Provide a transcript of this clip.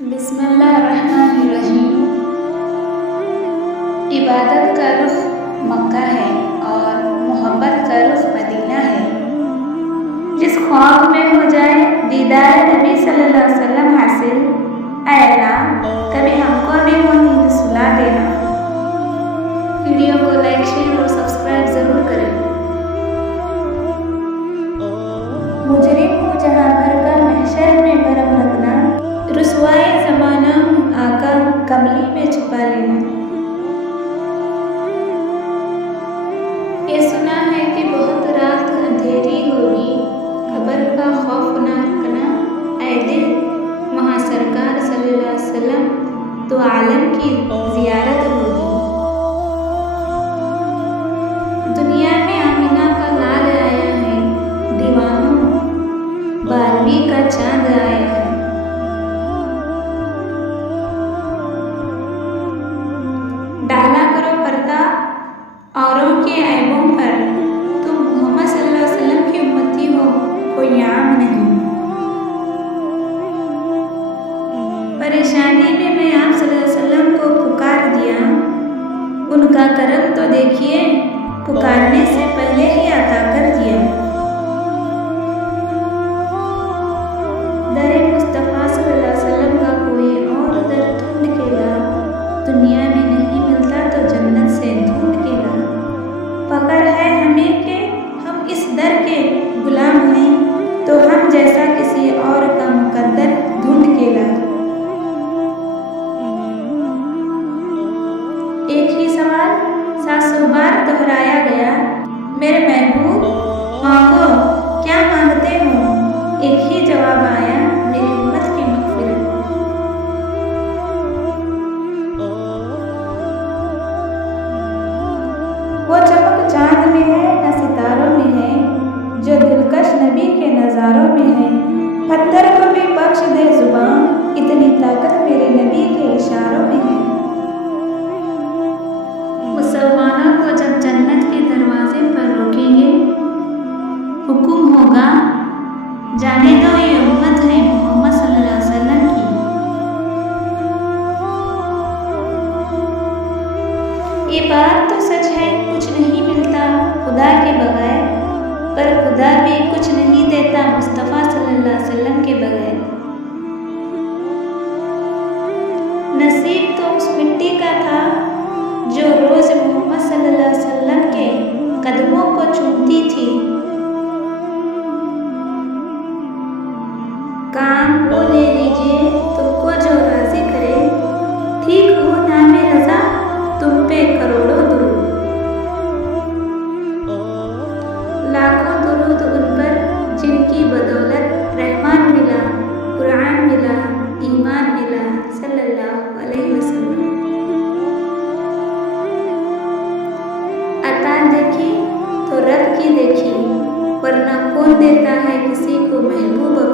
बिस्मिल्लाहिर्रहमानिर्रहीम। इबादत का रुख मक्का है और मोहब्बत का रुख मदीना है। जिस ख्वाब में हो जाए दीदार नबी सल्लल्लाहु अलैहि वसल्लम हासिल, ऐ अल्लाह कभी हमको भी वो नींद सुला देना। वीडियो को लाइक, शेयर और सब्सक्राइब ज़रूर करें। मुजरिम हूँ जहाँ भर का महशर में भरम रखना, रुसवाए ज़माना हूँ आका कमली में छुपा लेना। ये सुना है कि बहुत रात अंधेरी होगी, खबर का खौफ ना रखना। ऐ दिल वहाँ सरकार सल्लल्लाहु अलैहि वसल्लम तो आलम की ज़ियारत होगी। दुनिया में आमिना का लाल आया है, दीवानों 12वीं का चांद आया है। डाला करो पर्दा औरों के ऐबों पर, तुम मोहम्मद सल्लल्लाहु अलैहि वसल्लम की उम्मती हो, कोई आम नहीं। परेशानी में मैं आप सल्लल्लाहु अलैहि वसल्लम को पुकार दिया, उनका करम तो देखिए, पुकारने से पहले ही अता कर दिया। दरे मुस्तफ़ा सल्लल्लाहु अलैहि वसल्लम का कोई और दर ढूंढ के ला, दुनिया में नहीं मिलता तो जन्नत से ढूंढ के ला। फख्र है हमें कि हम इस दर के गुलाम हैं, तो हम जैसा किसी और का मुकद्दर ढूंढ के ला। एक ही सवाल 700 बार दोहराया गया, मेरे महबूब मांगो क्या मांगते हो? एक ही जवाब आया, मेरी उम्मत की मग़फ़िरत। वो चमक चांद में है न सितारों में है, जो दिलकश नबी के नज़ारों में है। पत्थर को भी बख्श दे ज़ुबान, इतनी ताकत मेरे नबी के इशारों में है। मुसलमानों को जब जन्नत के दरवाजे पर रोकेंगे, हुक्म होगा जाने दो ये उम्मत है मोहम्मद सल्लल्लाहु अलैहि वसल्लम की। ये बात तो सच है, कुछ नहीं मिलता खुदा के बगैर, पर खुदा भी कुछ नहीं देता मुस्तफ़ा सल्लल्लाहु अलैहि वसल्लम के बगैर। नसीब तो उस मिट्टी का था जो रोज़ मोहम्मद सल्लल्लाहु अलैहि वसल्लम के कदमों को चूमती थी। काम वो ले लीजिए तुमको जो राज़ी करे, ठीक हो नामे रज़ा तुम पे करोड़ों दुरूद। लाखों दुरूद उन पर जिनकी बदौलत रहमान मिला, कुरान मिला, ईमान मिला सल्लल्लाहु अलैहि वसल्लम। अता देखी तो रब की देखी, वरना कौन देता है किसी को महबूब